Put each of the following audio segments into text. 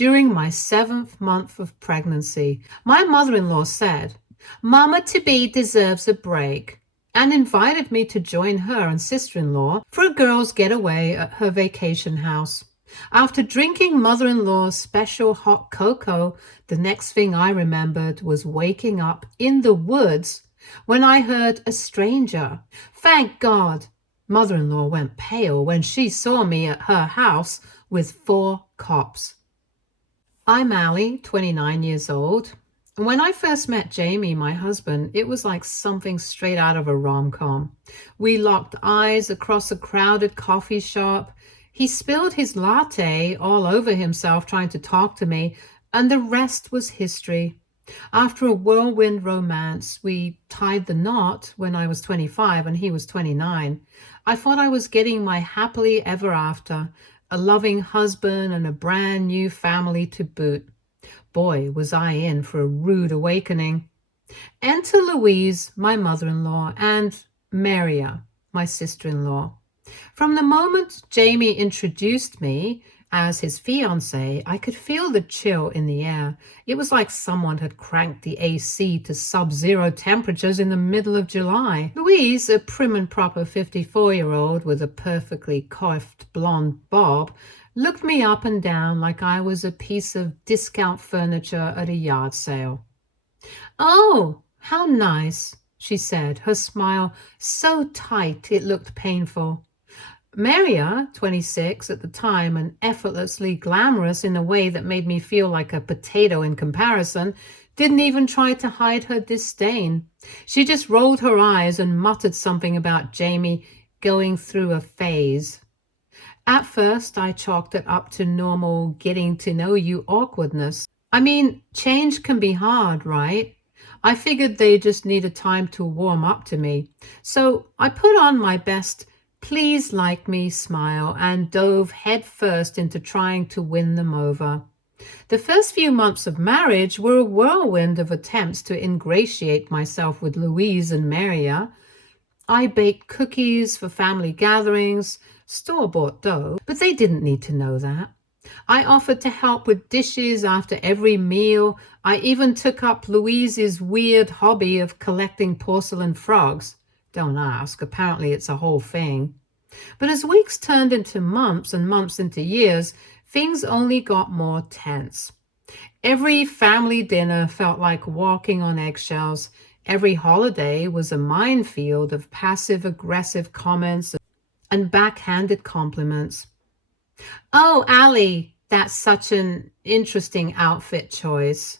during my 7th month of pregnancy. My mother-in-law said, "Mama-to-be deserves a break," and invited me to join her and sister-in-law for a girls' getaway at her vacation house. After drinking mother-in-law's special hot cocoa, the next thing I remembered was waking up in the woods when I heard a stranger. Thank God! Mother-in-law went pale when she saw me at her house with 4 cops. I'm Allie, 29 years old. When I first met Jamie, my husband, it was like something straight out of a rom-com. We locked eyes across a crowded coffee shop. He spilled his latte all over himself trying to talk to me, and the rest was history. After a whirlwind romance, we tied the knot when I was 25 and he was 29. I thought I was getting my happily ever after, a loving husband and a brand new family to boot. Boy, was I in for a rude awakening. Enter Louise, my mother-in-law, and Maria, my sister-in-law. From the moment Jamie introduced me as his fiancée, I could feel the chill in the air. It was like someone had cranked the AC to sub-zero temperatures in the middle of July. Louise, a prim and proper 54-year-old with a perfectly coiffed blonde bob, looked me up and down like I was a piece of discount furniture at a yard sale. "Oh, how nice," she said, her smile so tight it looked painful. Maria, 26 at the time and effortlessly glamorous in a way that made me feel like a potato in comparison, didn't even try to hide her disdain. She just rolled her eyes and muttered something about Jamie going through a phase. At first, I chalked it up to normal getting to know you awkwardness. I mean, change can be hard, right? I figured they just needed time to warm up to me. So I put on my best please like me smile and dove headfirst into trying to win them over. The first few months of marriage were a whirlwind of attempts to ingratiate myself with Louise and Maria. I baked cookies for family gatherings, store-bought dough, but they didn't need to know that. I offered to help with dishes after every meal. I even took up Louise's weird hobby of collecting porcelain frogs. Don't ask, apparently it's a whole thing. But as weeks turned into months and months into years, things only got more tense. Every family dinner felt like walking on eggshells. Every holiday was a minefield of passive-aggressive comments and backhanded compliments. "Oh, Allie, that's such an interesting outfit choice,"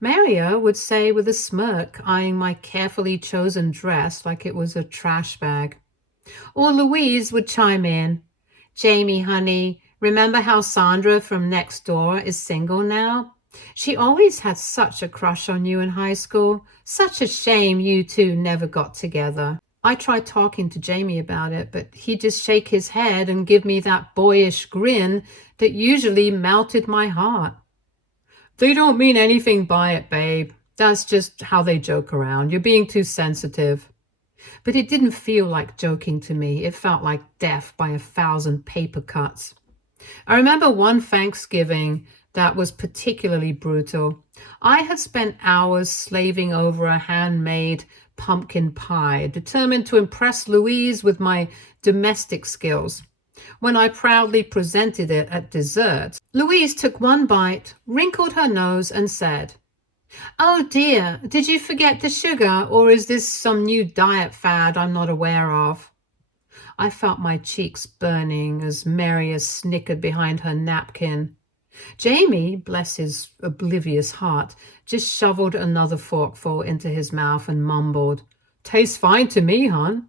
Maria would say with a smirk, eyeing my carefully chosen dress like it was a trash bag. Or Louise would chime in, "Jamie, honey, remember how Sandra from next door is single now? She always had such a crush on you in high school. Such a shame you two never got together." I tried talking to Jamie about it, but he'd just shake his head and give me that boyish grin that usually melted my heart. "They don't mean anything by it, babe. That's just how they joke around. You're being too sensitive." But it didn't feel like joking to me. It felt like death by 1,000 paper cuts. I remember one Thanksgiving that was particularly brutal. I had spent hours slaving over a handmade pumpkin pie, determined to impress Louise with my domestic skills. When I proudly presented it at dessert, Louise took one bite, wrinkled her nose, and said, "Oh dear, did you forget the sugar, or is this some new diet fad I'm not aware of?" I felt my cheeks burning as Maria snickered behind her napkin. Jamie, bless his oblivious heart, just shoveled another forkful into his mouth and mumbled, "Tastes fine to me, hon."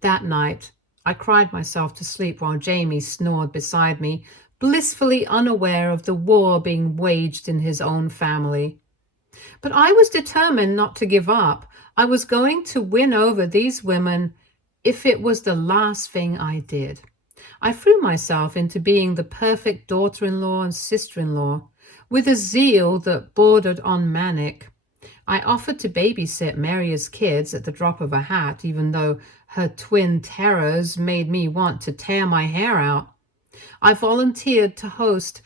That night, I cried myself to sleep while Jamie snored beside me, blissfully unaware of the war being waged in his own family. But I was determined not to give up. I was going to win over these women if it was the last thing I did. I threw myself into being the perfect daughter-in-law and sister-in-law, with a zeal that bordered on manic. I offered to babysit Maria's kids at the drop of a hat, even though her twin terrors made me want to tear my hair out. I volunteered to host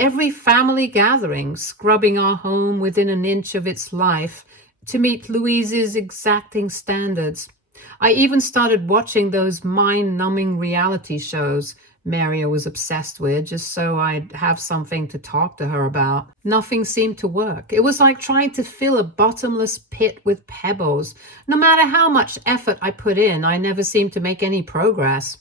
every family gathering, scrubbing our home within an inch of its life to meet Louise's exacting standards. I even started watching those mind-numbing reality shows Maria was obsessed with, just so I'd have something to talk to her about. Nothing seemed to work. It was like trying to fill a bottomless pit with pebbles. No matter how much effort I put in, I never seemed to make any progress.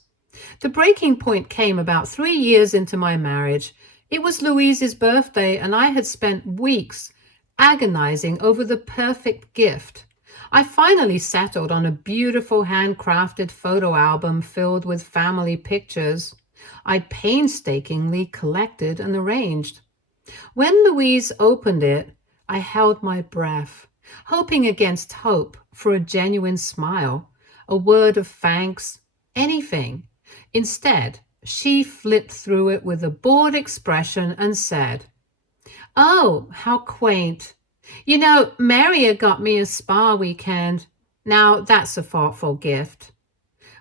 The breaking point came about 3 years into my marriage. It was Louise's birthday, and I had spent weeks agonizing over the perfect gift. I finally settled on a beautiful handcrafted photo album filled with family pictures I'd painstakingly collected and arranged. When Louise opened it, I held my breath, hoping against hope for a genuine smile, a word of thanks, anything. Instead, she flipped through it with a bored expression and said, "Oh, how quaint. You know, Maria got me a spa weekend. Now that's a thoughtful gift."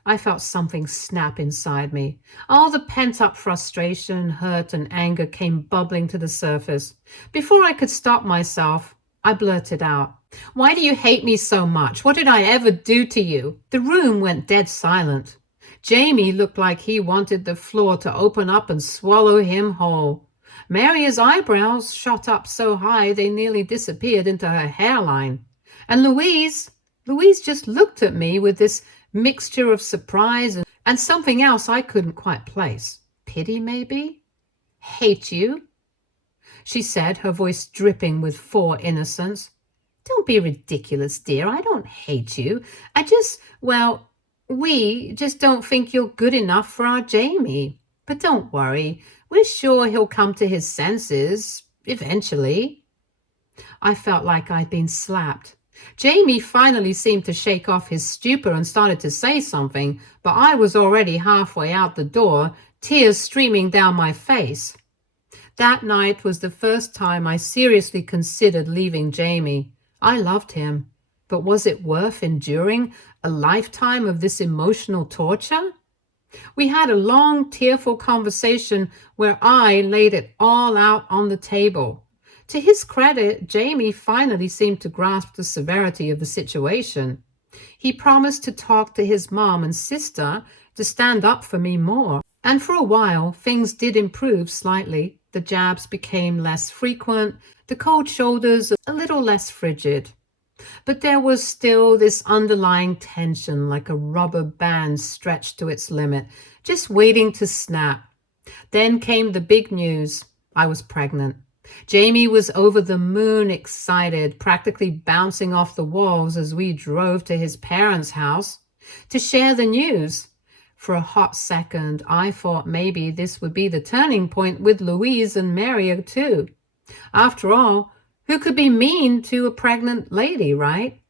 I felt something snap inside me. All the pent-up frustration, hurt, and anger came bubbling to the surface. Before I could stop myself, I blurted out, "Why do you hate me so much? What did I ever do to you?" The room went dead silent. Jamie looked like he wanted the floor to open up and swallow him whole. Maria's eyebrows shot up so high they nearly disappeared into her hairline. And Louise just looked at me with this mixture of surprise and something else I couldn't quite place. Pity, maybe? "Hate you?" she said, her voice dripping with fore innocence. "Don't be ridiculous, dear. I don't hate you. We just don't think you're good enough for our Jamie. But don't worry. We're sure he'll come to his senses eventually." I felt like I'd been slapped. Jamie finally seemed to shake off his stupor and started to say something, but I was already halfway out the door, tears streaming down my face. That night was the first time I seriously considered leaving Jamie. I loved him, but was it worth enduring a lifetime of this emotional torture? We had a long, tearful conversation where I laid it all out on the table. To his credit, Jamie finally seemed to grasp the severity of the situation. He promised to talk to his mom and sister to stand up for me more. And for a while, things did improve slightly. The jabs became less frequent, the cold shoulders a little less frigid. But there was still this underlying tension, like a rubber band stretched to its limit, just waiting to snap. Then came the big news. I was pregnant. Jamie was over the moon excited, practically bouncing off the walls as we drove to his parents' house to share the news. For a hot second, I thought maybe this would be the turning point with Louise and Maria too. After all, who could be mean to a pregnant lady, right?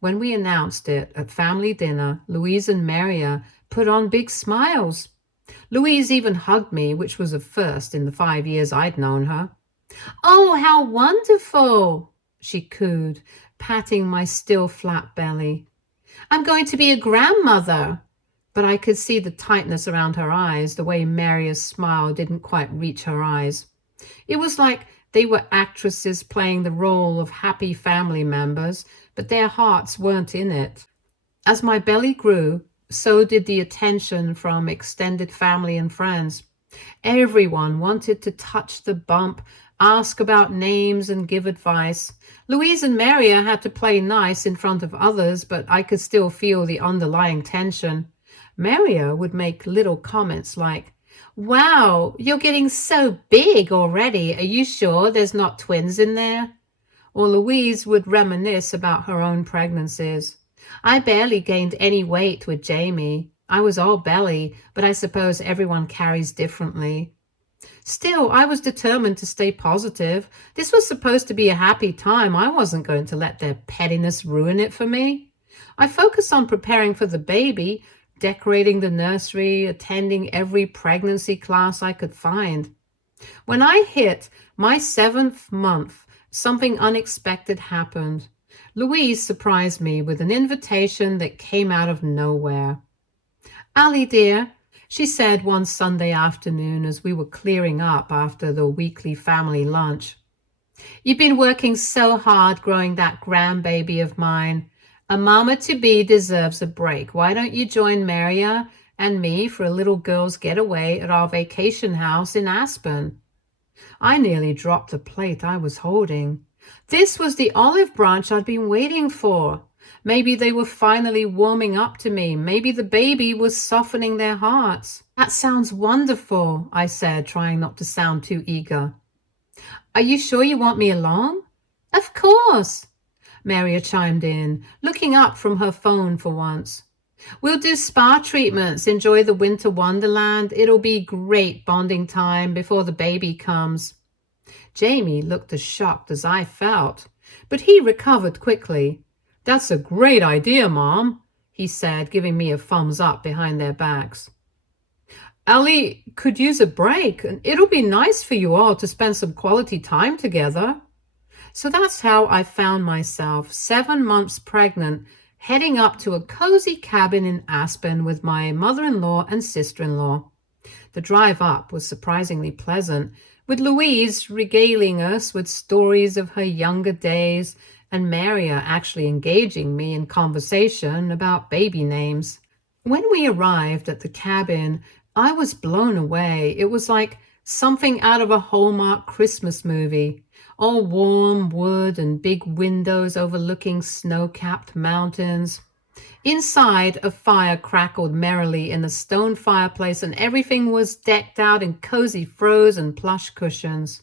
When we announced it at family dinner, Louise and Maria put on big smiles. Louise even hugged me, which was a first in the 5 years I'd known her. "Oh, how wonderful," she cooed, patting my still flat belly. "I'm going to be a grandmother." But I could see the tightness around her eyes, the way Maria's smile didn't quite reach her eyes. It was like they were actresses playing the role of happy family members, but their hearts weren't in it. As my belly grew, so did the attention from extended family and friends. Everyone wanted to touch the bump, ask about names, and give advice. Louise and Maria had to play nice in front of others, but I could still feel the underlying tension. Maria would make little comments like, "Wow, you're getting so big already. Are you sure there's not twins in there?" Or Louise would reminisce about her own pregnancies. "I barely gained any weight with Jamie. I was all belly, but I suppose everyone carries differently." Still, I was determined to stay positive. This was supposed to be a happy time. I wasn't going to let their pettiness ruin it for me. I focused on preparing for the baby, decorating the nursery, attending every pregnancy class I could find. When I hit my 7th month, something unexpected happened. Louise surprised me with an invitation that came out of nowhere. "Ali, dear, She said one Sunday afternoon as we were clearing up after the weekly family lunch. "You've been working so hard growing that grandbaby of mine. A mama-to-be deserves a break. Why don't you join Maria and me for a little girl's getaway at our vacation house in Aspen?" I nearly dropped the plate I was holding. This was the olive branch I'd been waiting for. Maybe they were finally warming up to me. Maybe the baby was softening their hearts. "That sounds wonderful," I said, trying not to sound too eager. "Are you sure you want me along?" "Of course," Maria chimed in, looking up from her phone for once. "We'll do spa treatments, enjoy the winter wonderland. It'll be great bonding time before the baby comes." Jamie looked as shocked as I felt, but he recovered quickly. "That's a great idea, Mom," he said, giving me a thumbs up behind their backs. "Ellie could use a break, and it'll be nice for you all to spend some quality time together." So that's how I found myself 7 months pregnant, heading up to a cozy cabin in Aspen with my mother-in-law and sister-in-law. The drive up was surprisingly pleasant, with Louise regaling us with stories of her younger days and Maria actually engaging me in conversation about baby names. When we arrived at the cabin, I was blown away. It was like something out of a Hallmark Christmas movie. All warm wood and big windows overlooking snow-capped mountains. Inside, a fire crackled merrily in a stone fireplace, and everything was decked out in cozy throws and plush cushions.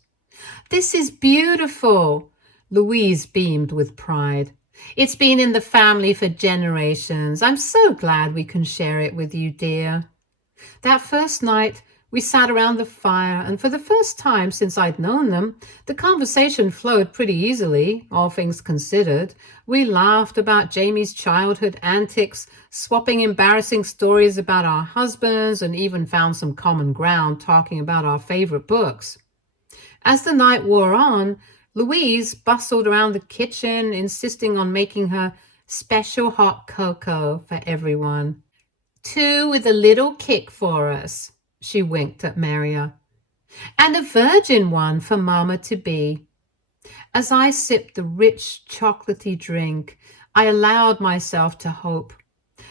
"This is beautiful," Louise beamed with pride. "It's been in the family for generations. I'm so glad we can share it with you, dear." That first night, we sat around the fire, and for the first time since I'd known them, the conversation flowed pretty easily, all things considered. We laughed about Jamie's childhood antics, swapping embarrassing stories about our husbands, and even found some common ground talking about our favorite books. As the night wore on, Louise bustled around the kitchen, insisting on making her special hot cocoa for everyone. "Two with a little kick for us," she winked at Maria. "And a virgin one for Mama-to-be." As I sipped the rich, chocolatey drink, I allowed myself to hope.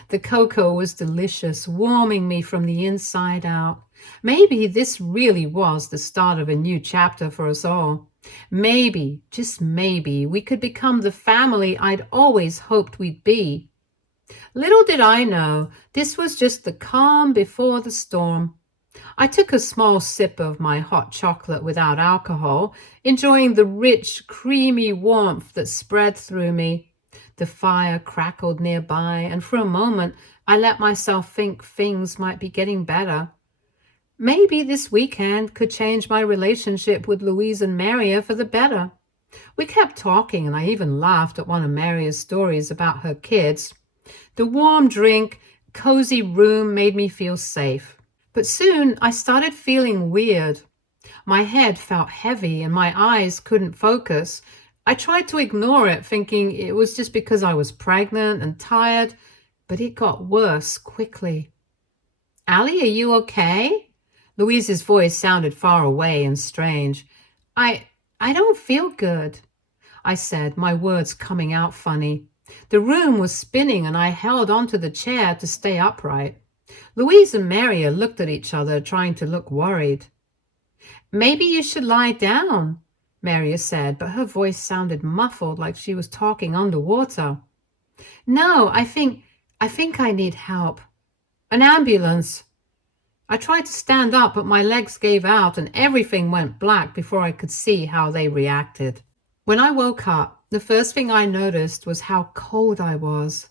The cocoa was delicious, warming me from the inside out. Maybe this really was the start of a new chapter for us all. Maybe, just maybe, we could become the family I'd always hoped we'd be. Little did I know, this was just the calm before the storm. I took a small sip of my hot chocolate without alcohol, enjoying the rich, creamy warmth that spread through me. The fire crackled nearby, and for a moment I let myself think things might be getting better. Maybe this weekend could change my relationship with Louise and Maria for the better. We kept talking, and I even laughed at one of Maria's stories about her kids. The warm drink, cozy room made me feel safe. But soon I started feeling weird. My head felt heavy and my eyes couldn't focus. I tried to ignore it, thinking it was just because I was pregnant and tired, but it got worse quickly. "Allie, are you okay?" Louise's voice sounded far away and strange. I don't feel good," I said, my words coming out funny. The room was spinning, and I held onto the chair to stay upright. Louise and Maria looked at each other, trying to look worried. "Maybe you should lie down," Maria said, but her voice sounded muffled, like she was talking underwater. "No, I think I need help. An ambulance." I tried to stand up, but my legs gave out and everything went black before I could see how they reacted. When I woke up, the first thing I noticed was how cold I was.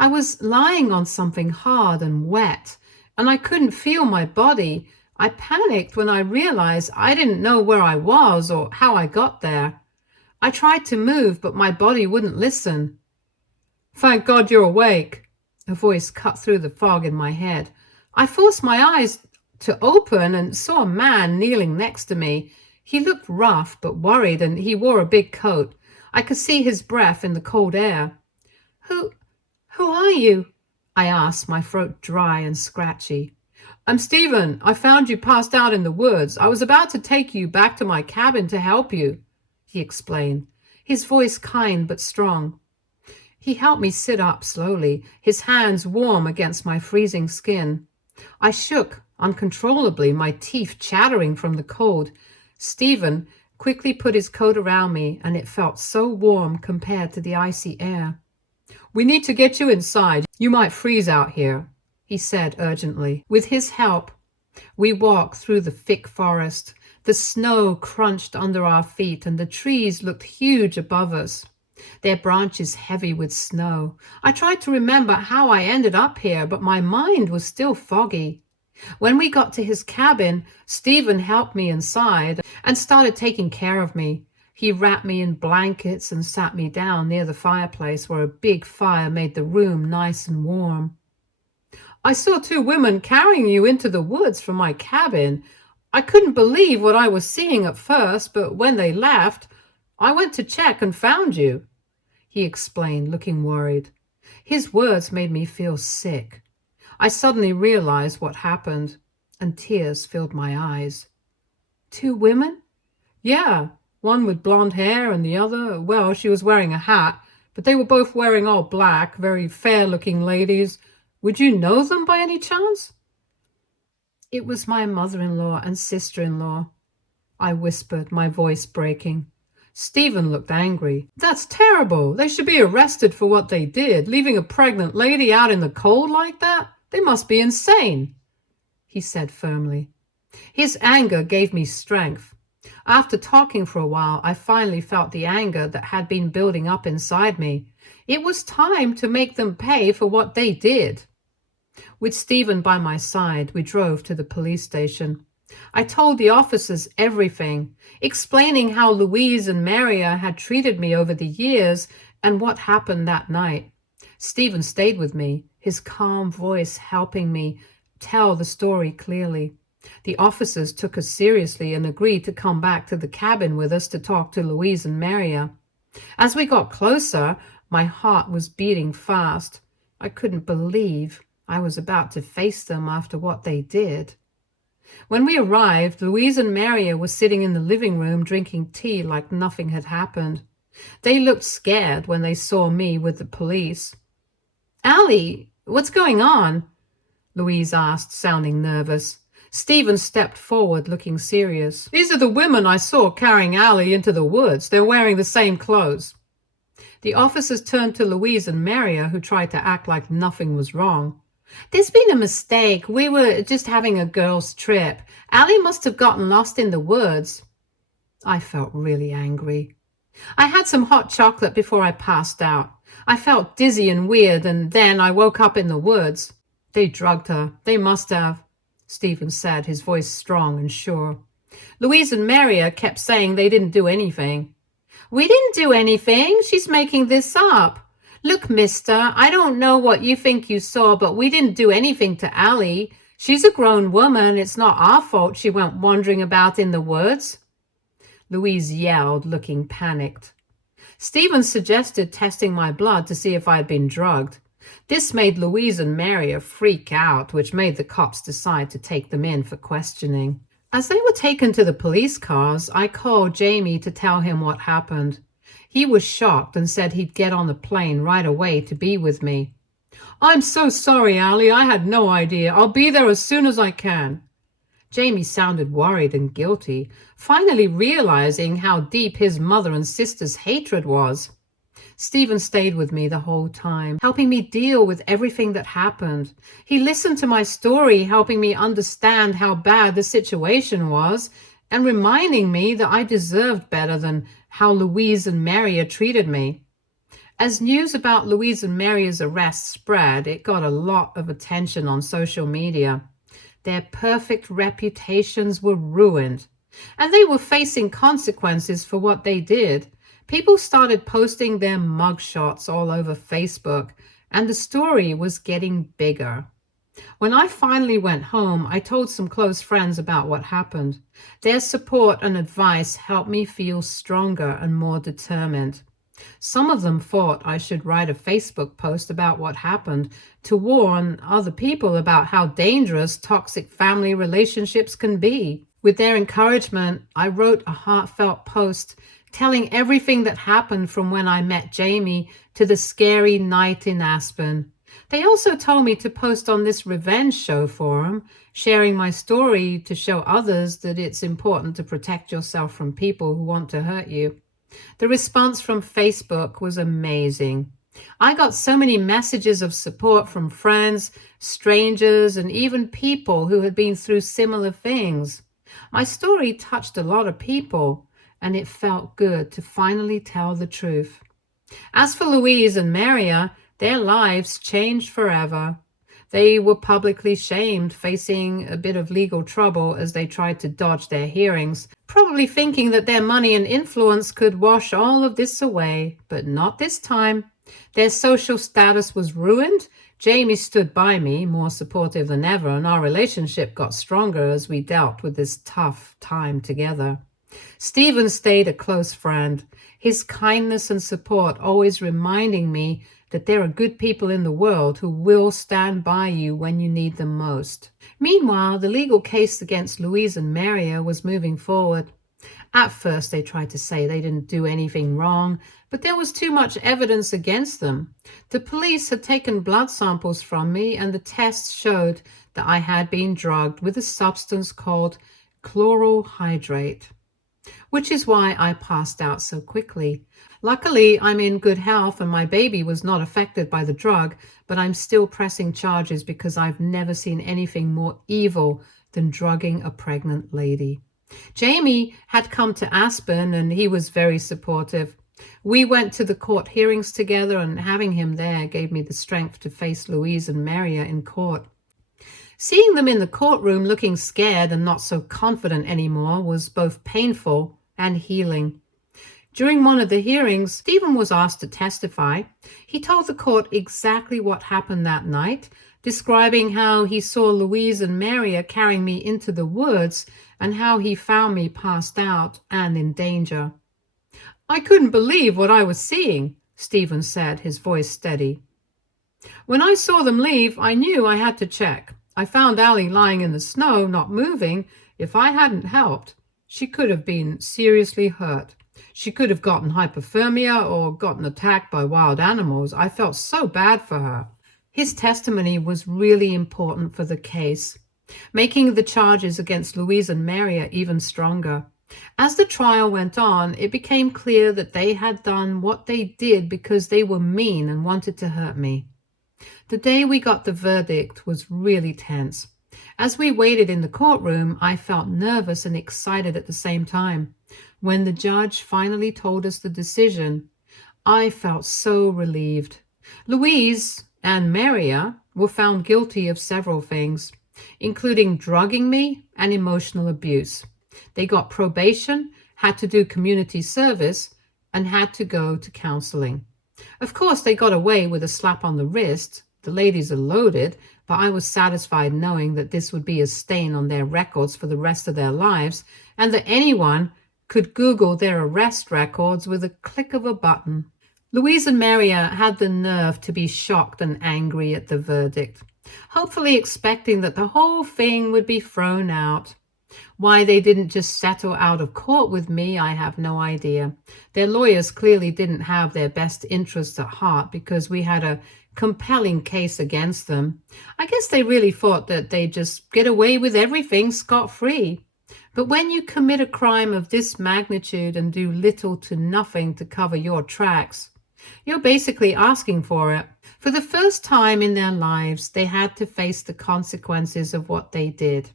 I was lying on something hard and wet, and I couldn't feel my body. I panicked when I realized I didn't know where I was or how I got there. I tried to move, but my body wouldn't listen. "Thank God you're awake," a voice cut through the fog in my head. I forced my eyes to open and saw a man kneeling next to me. He looked rough but worried, and he wore a big coat. I could see his breath in the cold air. Who are you?" I asked, my throat dry and scratchy. I'm Stephen. I found you passed out in the woods. I was about to take you back to my cabin to help you, he explained, his voice kind but strong. He helped me sit up slowly, his hands warm against my freezing skin. I shook uncontrollably, my teeth chattering from the cold. Stephen quickly put his coat around me, and it felt so warm compared to the icy air. We need to get you inside. You might freeze out here, he said urgently. With his help, we walked through the thick forest. The snow crunched under our feet, and the trees looked huge above us, their branches heavy with snow. I tried to remember how I ended up here, but my mind was still foggy. When we got to his cabin, Stephen helped me inside and started taking care of me. He wrapped me in blankets and sat me down near the fireplace where a big fire made the room nice and warm. I saw two women carrying you into the woods from my cabin. I couldn't believe what I was seeing at first, but when they left, I went to check and found you, he explained, looking worried. His words made me feel sick. I suddenly realized what happened, and tears filled my eyes. Two women? Yeah, one with blonde hair and the other, well, she was wearing a hat, but they were both wearing all black, very fair-looking ladies. Would you know them by any chance? It was my mother-in-law and sister-in-law, I whispered, my voice breaking. Stephen looked angry. That's terrible. They should be arrested for what they did, leaving a pregnant lady out in the cold like that. They must be insane, he said firmly. His anger gave me strength. After talking for a while, I finally felt the anger that had been building up inside me. It was time to make them pay for what they did. With Stephen by my side, we drove to the police station. I told the officers everything, explaining how Louise and Maria had treated me over the years and what happened that night. Stephen stayed with me, his calm voice helping me tell the story clearly. The officers took us seriously and agreed to come back to the cabin with us to talk to Louise and Maria. As we got closer, my heart was beating fast. I couldn't believe I was about to face them after what they did. When we arrived, Louise and Maria were sitting in the living room drinking tea like nothing had happened. They looked scared when they saw me with the police. Allie, what's going on? Louise asked, sounding nervous. Stephen stepped forward, looking serious. These are the women I saw carrying Allie into the woods. They're wearing the same clothes. The officers turned to Louise and Maria, who tried to act like nothing was wrong. There's been a mistake. We were just having a girls' trip. Allie must have gotten lost in the woods. I felt really angry. I had some hot chocolate before I passed out. I felt dizzy and weird, and then I woke up in the woods. They drugged her. They must have, Stephen said, his voice strong and sure. Louise and Maria kept saying they didn't do anything. We didn't do anything. She's making this up. Look, mister, I don't know what you think you saw, but we didn't do anything to Allie. She's a grown woman. It's not our fault she went wandering about in the woods. Louise yelled, looking panicked. Stephen suggested testing my blood to see if I'd been drugged. This made Louise and Maria freak out, which made the cops decide to take them in for questioning. As they were taken to the police cars, I called Jamie to tell him what happened. He was shocked and said he'd get on the plane right away to be with me. I'm so sorry, Allie. I had no idea. I'll be there as soon as I can. Jamie sounded worried and guilty, finally realizing how deep his mother and sister's hatred was. Stephen stayed with me the whole time, helping me deal with everything that happened. He listened to my story, helping me understand how bad the situation was, and reminding me that I deserved better than how Louise and Maria treated me. As news about Louise and Maria's arrest spread, it got a lot of attention on social media. Their perfect reputations were ruined, and they were facing consequences for what they did. People started posting their mugshots all over Facebook, and the story was getting bigger. When I finally went home, I told some close friends about what happened. Their support and advice helped me feel stronger and more determined. Some of them thought I should write a Facebook post about what happened to warn other people about how dangerous toxic family relationships can be. With their encouragement, I wrote a heartfelt post telling everything that happened from when I met Jamie to the scary night in Aspen. They also told me to post on this revenge show forum, sharing my story to show others that it's important to protect yourself from people who want to hurt you. The response from Facebook was amazing. I got so many messages of support from friends, strangers, and even people who had been through similar things. My story touched a lot of people, and it felt good to finally tell the truth. As for Louise and Maria, their lives changed forever. They were publicly shamed, facing a bit of legal trouble as they tried to dodge their hearings, probably thinking that their money and influence could wash all of this away, but not this time. Their social status was ruined. Jamie stood by me, more supportive than ever, and our relationship got stronger as we dealt with this tough time together. Stephen stayed a close friend, his kindness and support always reminding me that there are good people in the world who will stand by you when you need them most. Meanwhile, the legal case against Louise and Maria was moving forward. At first, they tried to say they didn't do anything wrong, but there was too much evidence against them. The police had taken blood samples from me, and the tests showed that I had been drugged with a substance called chloral hydrate, which is why I passed out so quickly. Luckily, I'm in good health and my baby was not affected by the drug, but I'm still pressing charges because I've never seen anything more evil than drugging a pregnant lady. Jamie had come to Aspen and he was very supportive. We went to the court hearings together, and having him there gave me the strength to face Louise and Maria in court. Seeing them in the courtroom looking scared and not so confident anymore was both painful and healing. During one of the hearings, Stephen was asked to testify. He told the court exactly what happened that night, describing how he saw Louise and Maria carrying me into the woods and how he found me passed out and in danger. "I couldn't believe what I was seeing," Stephen said, his voice steady. "When I saw them leave, I knew I had to check. I found Allie lying in the snow, not moving. If I hadn't helped, she could have been seriously hurt. She could have gotten hypothermia or gotten attacked by wild animals. I felt so bad for her." His testimony was really important for the case, making the charges against Louise and Maria even stronger. As the trial went on, it became clear that they had done what they did because they were mean and wanted to hurt me. The day we got the verdict was really tense. As we waited in the courtroom, I felt nervous and excited at the same time. When the judge finally told us the decision, I felt so relieved. Louise and Maria were found guilty of several things, including drugging me and emotional abuse. They got probation, had to do community service, and had to go to counseling. Of course, they got away with a slap on the wrist. The ladies are loaded, but I was satisfied knowing that this would be a stain on their records for the rest of their lives, and that anyone could Google their arrest records with a click of a button. Louise and Maria had the nerve to be shocked and angry at the verdict, hopefully expecting that the whole thing would be thrown out. Why they didn't just settle out of court with me, I have no idea. Their lawyers clearly didn't have their best interests at heart because we had a compelling case against them. I guess they really thought that they'd just get away with everything scot-free. But when you commit a crime of this magnitude and do little to nothing to cover your tracks, you're basically asking for it. For the first time in their lives, they had to face the consequences of what they did.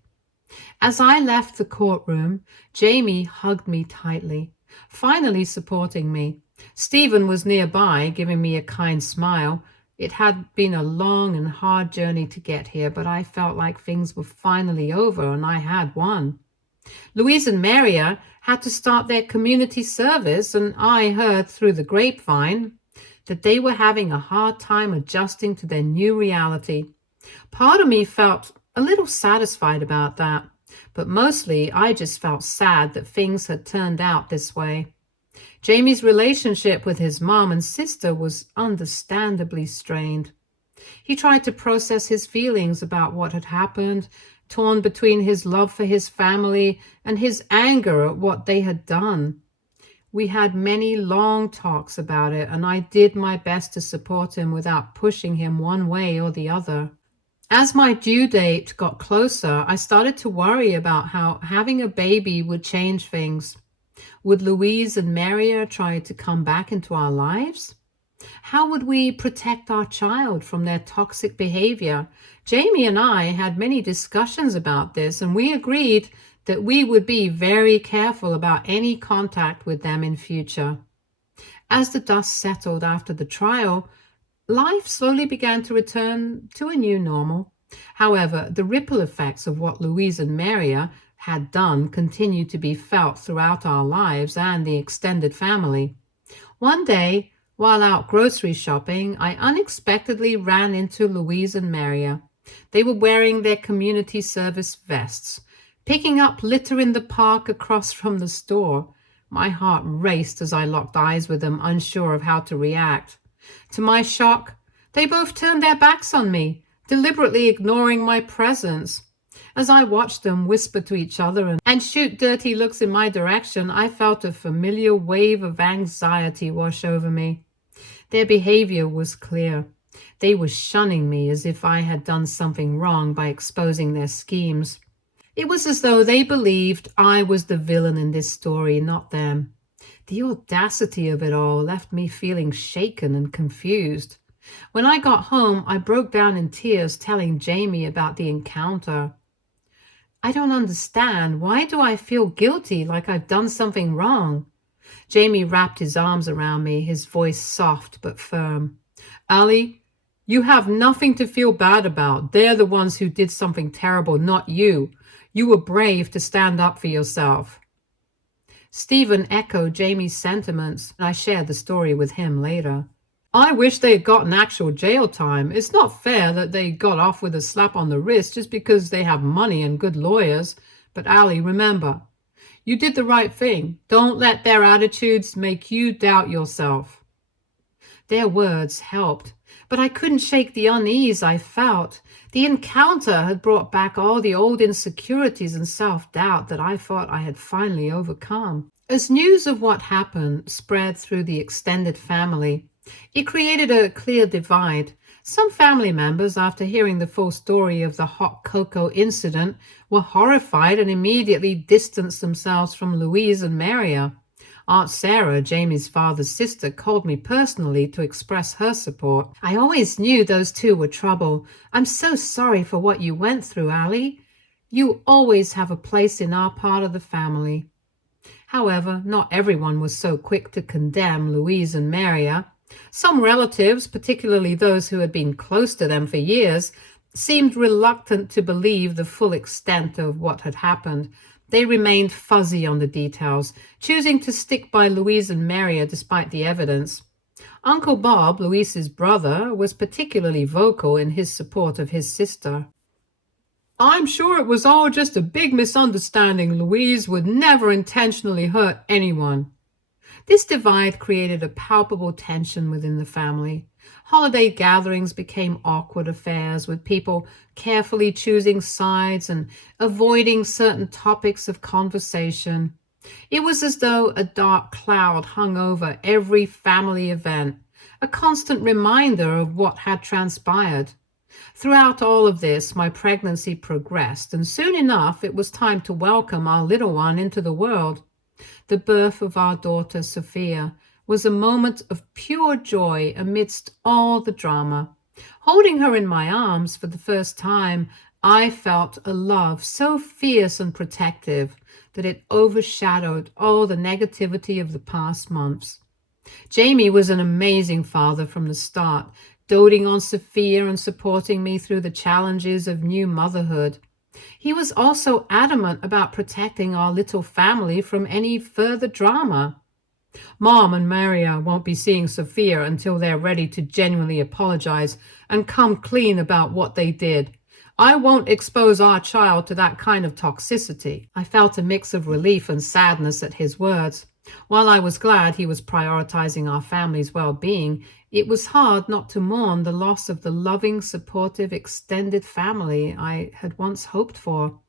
As I left the courtroom, Jamie hugged me tightly, finally supporting me. Stephen was nearby, giving me a kind smile. It had been a long and hard journey to get here, but I felt like things were finally over and I had won. Louise and Maria had to start their community service, and I heard through the grapevine that they were having a hard time adjusting to their new reality. Part of me felt a little satisfied about that, but mostly I just felt sad that things had turned out this way. Jamie's relationship with his mom and sister was understandably strained. He tried to process his feelings about what had happened, torn between his love for his family and his anger at what they had done. We had many long talks about it, and I did my best to support him without pushing him one way or the other. As my due date got closer, I started to worry about how having a baby would change things. Would Louise and Maria try to come back into our lives? How would we protect our child from their toxic behavior? Jamie and I had many discussions about this, and we agreed that we would be very careful about any contact with them in future. As the dust settled after the trial, life slowly began to return to a new normal. However, the ripple effects of what Louise and Maria had done continued to be felt throughout our lives and the extended family. One day, while out grocery shopping, I unexpectedly ran into Louise and Maria. They were wearing their community service vests, picking up litter in the park across from the store. My heart raced as I locked eyes with them, unsure of how to react. To my shock, they both turned their backs on me, deliberately ignoring my presence. As I watched them whisper to each other and shoot dirty looks in my direction, I felt a familiar wave of anxiety wash over me. Their behavior was clear. They were shunning me as if I had done something wrong by exposing their schemes. It was as though they believed I was the villain in this story, not them. The audacity of it all left me feeling shaken and confused. When I got home, I broke down in tears, telling Jamie about the encounter. I don't understand. Why do I feel guilty, like I've done something wrong? Jamie wrapped his arms around me, his voice soft but firm. Ali, you have nothing to feel bad about. They're the ones who did something terrible, not you. You were brave to stand up for yourself. Stephen echoed Jamie's sentiments, and I shared the story with him later. I wish they had gotten actual jail time. It's not fair that they got off with a slap on the wrist just because they have money and good lawyers. But Ali, remember, you did the right thing. Don't let their attitudes make you doubt yourself. Their words helped, but I couldn't shake the unease I felt. The encounter had brought back all the old insecurities and self-doubt that I thought I had finally overcome. As news of what happened spread through the extended family, it created a clear divide. Some family members, after hearing the full story of the hot cocoa incident, were horrified and immediately distanced themselves from Louise and Maria. Aunt Sarah, Jamie's father's sister, called me personally to express her support. I always knew those two were trouble. I'm so sorry for what you went through, Ali. You always have a place in our part of the family. However, not everyone was so quick to condemn Louise and Maria. Some relatives, particularly those who had been close to them for years, seemed reluctant to believe the full extent of what had happened. They remained fuzzy on the details, choosing to stick by Louise and Maria despite the evidence. Uncle Bob, Louise's brother, was particularly vocal in his support of his sister. I'm sure it was all just a big misunderstanding. Louise would never intentionally hurt anyone. This divide created a palpable tension within the family. Holiday gatherings became awkward affairs, with people carefully choosing sides and avoiding certain topics of conversation. It was as though a dark cloud hung over every family event, a constant reminder of what had transpired. Throughout all of this, my pregnancy progressed, and soon enough it was time to welcome our little one into the world. The birth of our daughter, Sophia, was a moment of pure joy amidst all the drama. Holding her in my arms for the first time, I felt a love so fierce and protective that it overshadowed all the negativity of the past months. Jamie was an amazing father from the start, doting on Sophia and supporting me through the challenges of new motherhood. He was also adamant about protecting our little family from any further drama. Mom and Maria won't be seeing Sophia until they're ready to genuinely apologize and come clean about what they did. I won't expose our child to that kind of toxicity. I felt a mix of relief and sadness at his words. While I was glad he was prioritizing our family's well-being, it was hard not to mourn the loss of the loving, supportive, extended family I had once hoped for.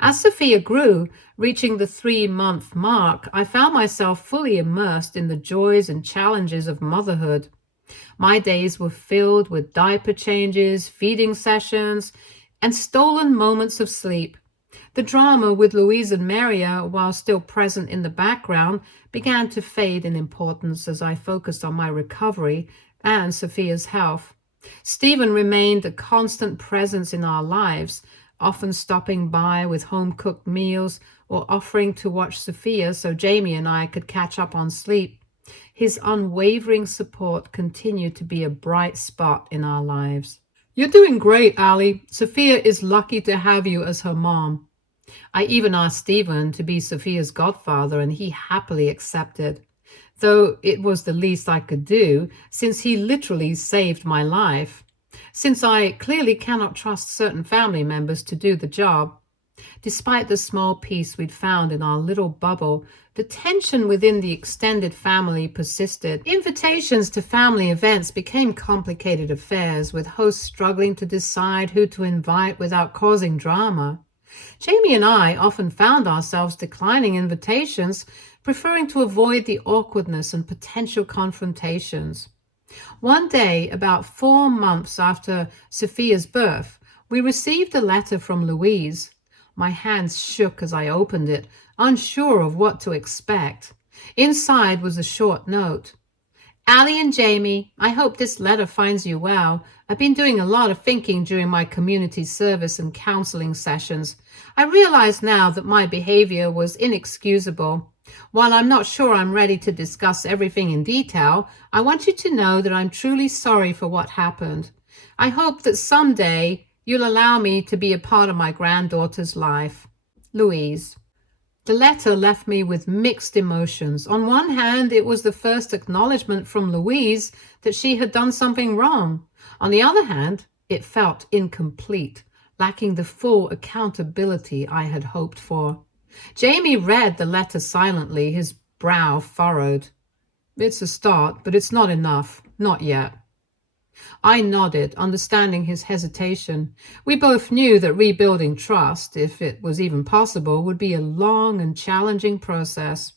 As Sophia grew, reaching the 3-month mark, I found myself fully immersed in the joys and challenges of motherhood. My days were filled with diaper changes, feeding sessions, and stolen moments of sleep. The drama with Louise and Maria, while still present in the background, began to fade in importance as I focused on my recovery and Sophia's health. Stephen remained a constant presence in our lives, often stopping by with home-cooked meals or offering to watch Sophia so Jamie and I could catch up on sleep. His unwavering support continued to be a bright spot in our lives. "You're doing great, Ali. Sophia is lucky to have you as her mom." I even asked Stephen to be Sophia's godfather, and he happily accepted, though it was the least I could do, since he literally saved my life. Since I clearly cannot trust certain family members to do the job. Despite the small peace we'd found in our little bubble, the tension within the extended family persisted. Invitations to family events became complicated affairs, with hosts struggling to decide who to invite without causing drama. Jamie and I often found ourselves declining invitations, preferring to avoid the awkwardness and potential confrontations. One day, about 4 months after Sophia's birth, we received a letter from Louise. My hands shook as I opened it, unsure of what to expect. Inside was a short note. "Ali and Jamie, I hope this letter finds you well. I've been doing a lot of thinking during my community service and counseling sessions. I realize now that my behavior was inexcusable. While I'm not sure I'm ready to discuss everything in detail, I want you to know that I'm truly sorry for what happened. I hope that someday you'll allow me to be a part of my granddaughter's life. Louise." The letter left me with mixed emotions. On one hand, it was the first acknowledgement from Louise that she had done something wrong. On the other hand, it felt incomplete, lacking the full accountability I had hoped for. Jamie read the letter silently, his brow furrowed. "It's a start, but it's not enough. Not yet." I nodded, understanding his hesitation. We both knew that rebuilding trust, if it was even possible, would be a long and challenging process.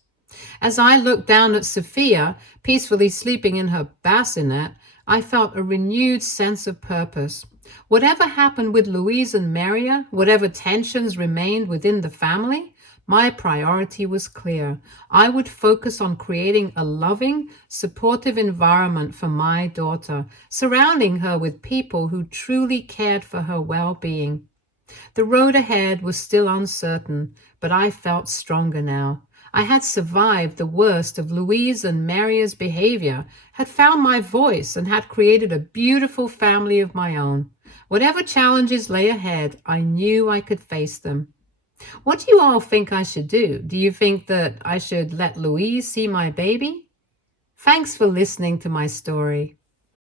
As I looked down at Sophia, peacefully sleeping in her bassinet, I felt a renewed sense of purpose. Whatever happened with Louise and Maria, whatever tensions remained within the family, my priority was clear. I would focus on creating a loving, supportive environment for my daughter, surrounding her with people who truly cared for her well-being. The road ahead was still uncertain, but I felt stronger now. I had survived the worst of Louise and Maria's behavior, had found my voice, and had created a beautiful family of my own. Whatever challenges lay ahead, I knew I could face them. What do you all think I should do? Do you think that I should let Louise see my baby? Thanks for listening to my story.